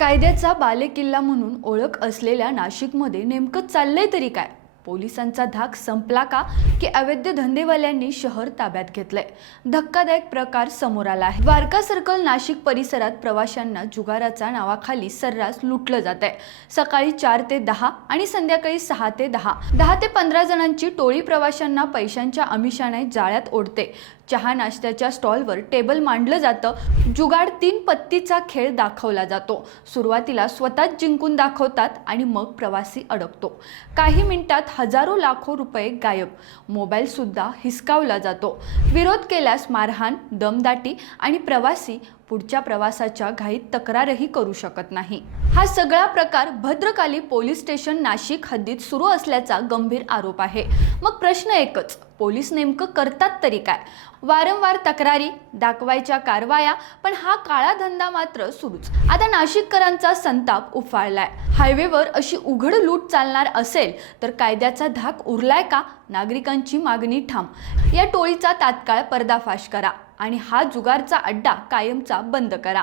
कायद्याचा बालेकिल्ला म्हणून ओळख असलेल्या नाशिकमध्ये नेमकं चाललंय तरी काय? पोलिसांचा धाक संपला का की अवैध धंदेवाल्यांनी शहर ताब्यात घेतलंय? धक्कादायक प्रकार समोर आला आहे। द्वारका सर्कल नाशिक परिसरात प्रवाशांना जुगाराच्या नावाखाली सर्रास लुटलं जात आहे। सकाळी 4 ते 10 आणि संध्याकाळी 6 ते 10 ते 15 जणांची टोळी प्रवाशांना पैशांच्या आमिषाने जाळ्यात ओढते। चहा नाश्त्याच्या स्टॉलवर टेबल मांडलं जातं। जुगाड 3 पत्तीचा खेळ दाखवला जातो। सुरुवातीला स्वतःच जिंकून दाखवतात आणि मग प्रवासी अडकतो। काही मिनिटात हजारो लाखो रुपये गायब, मोबाईल सुद्धा हिसकावला जातो। विरोध केल्यास मारहाण, दमदाटी आणि प्रवासी पुढच्या प्रवासाच्या घाईत तक्रारही करू शकत नाही। हा सगळा प्रकार भद्रकाली पोलीस स्टेशन नाशिक हद्दीत सुरू असल्याचा गंभीर आरोप आहे। मग प्रश्न एकच, पोलीस नेमकं करतात तरी काय? वारंवार तक्रारी, दाखवायच्या कारवाया, पण हा काळा धंदा मात्र सुरूच। आता नाशिककरांचा संताप उफाळलाय। हायवेवर अशी उघड लूट चालणार असेल तर कायद्याचा धाक उरलाय का? नागरिकांची मागणी ठाम। या टोळीचा तात्काळ पर्दाफाश करा आणि हा जुगारचा अड्डा कायमचा बंद करा।